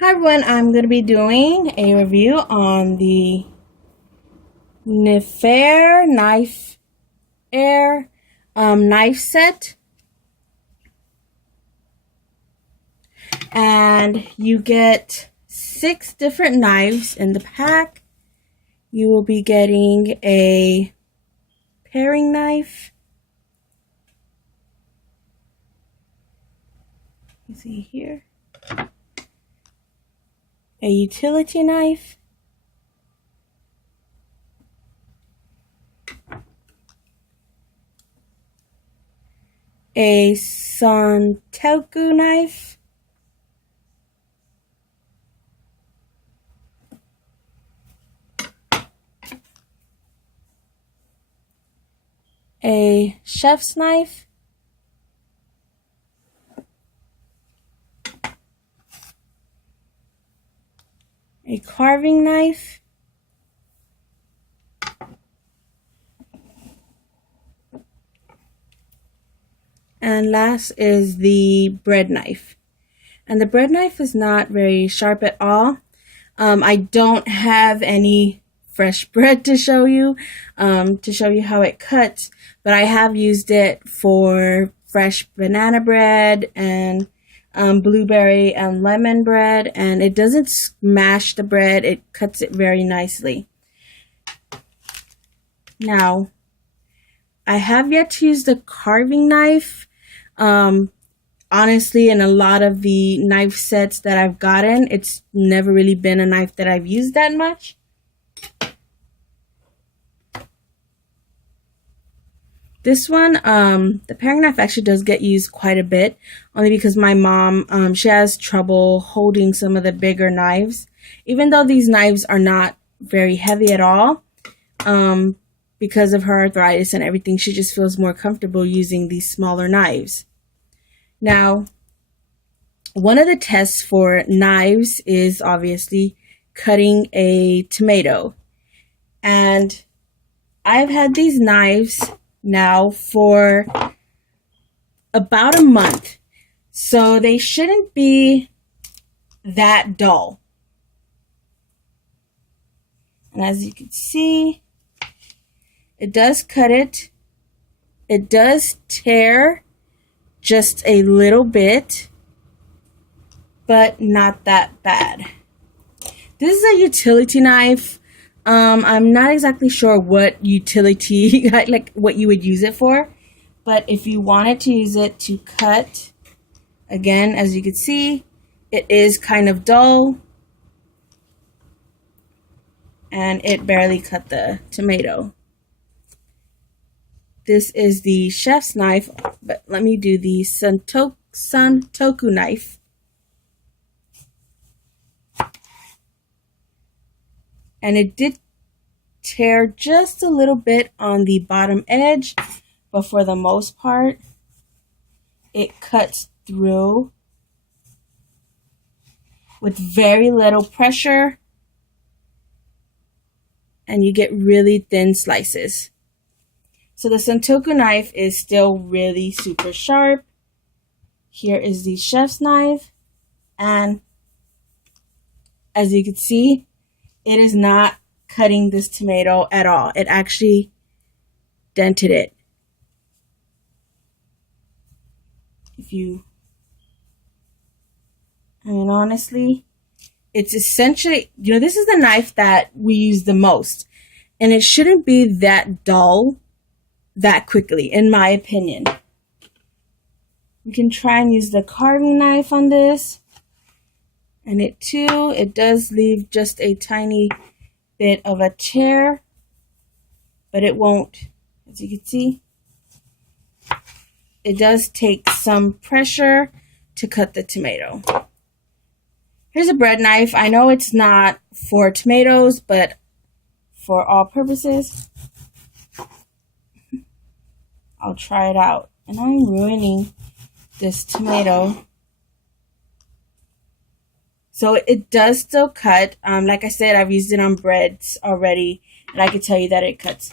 Hi everyone, I'm going to be doing a review on the Knifair knife set. And you get 6 different knives in the pack. You will be getting a paring knife. You see here. A utility knife. A Santoku knife. A chef's knife. A carving knife. And last is the bread knife. And the bread knife is not very sharp at all. I don't have any fresh bread to show you how it cuts, but I have used it for fresh banana bread and blueberry and lemon bread, and it doesn't smash the bread, it cuts it very nicely. Now, I have yet to use the carving knife. Honestly, in a lot of the knife sets that I've gotten, it's never really been a knife that I've used that much. This one, the paring knife actually does get used quite a bit, only because my mom, she has trouble holding some of the bigger knives. Even though these knives are not very heavy at all, because of her arthritis and everything, she just feels more comfortable using these smaller knives. Now, one of the tests for knives is obviously cutting a tomato. And I've had these knives now for about a month, so they shouldn't be that dull. And as you can see, it does cut it. It does tear just a little bit, but not that bad. This is a utility knife. I'm not exactly sure what utility, like what you would use it for, but if you wanted to use it to cut, again, as you can see, it is kind of dull, and it barely cut the tomato. This is the chef's knife, but let me do the Santoku knife. And it did tear just a little bit on the bottom edge, but for the most part, it cuts through with very little pressure, and you get really thin slices. So the Santoku knife is still really super sharp. Here is the chef's knife, and as you can see, it is not cutting this tomato at all. It actually dented it. Honestly, it's essentially, this is the knife that we use the most, and it shouldn't be that dull that quickly, in my opinion. You can try and use the carving knife on this, and it does leave just a tiny bit of a tear, but it won't, as you can see, it does take some pressure to cut the tomato. Here's a bread knife. I know it's not for tomatoes, but for all purposes, I'll try it out. And I'm ruining this tomato. So it does still cut. Like I said, I've used it on breads already, and I can tell you that it cuts.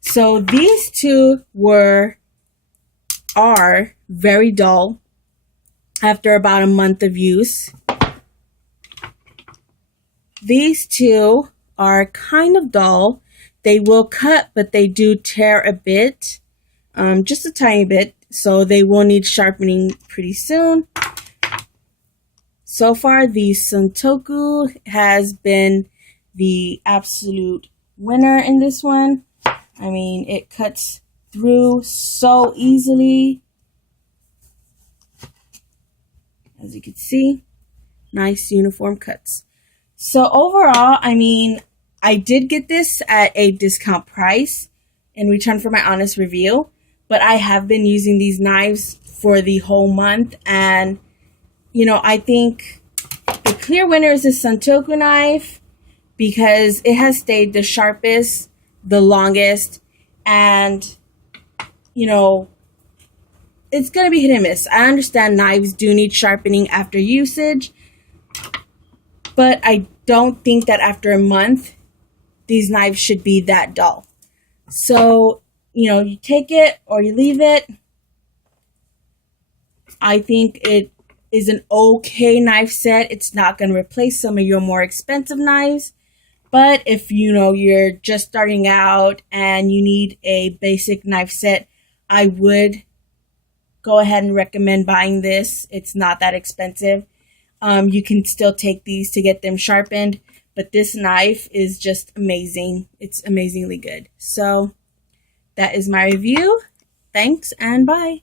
So these two are very dull after about a month of use. These two are kind of dull. They will cut, but they do tear a bit, just a tiny bit, so they will need sharpening pretty soon. So far, the Santoku has been the absolute winner in this one. I mean, it cuts through so easily. As you can see, nice uniform cuts. So overall, I mean, I did get this at a discount price in return for my honest review, but I have been using these knives for the whole month, and you know, I think the clear winner is the Santoku knife because it has stayed the sharpest, the longest, and you know, it's going to be hit and miss. I understand knives do need sharpening after usage, but I don't think that after a month, these knives should be that dull. So, you know, you take it or you leave it. I think it is an okay knife set. It's not going to replace some of your more expensive knives. But if, you know, you're just starting out and you need a basic knife set, I would go ahead and recommend buying this. It's not that expensive. You can still take these to get them sharpened, but this knife is just amazing. It's amazingly good. So that is my review. Thanks and bye.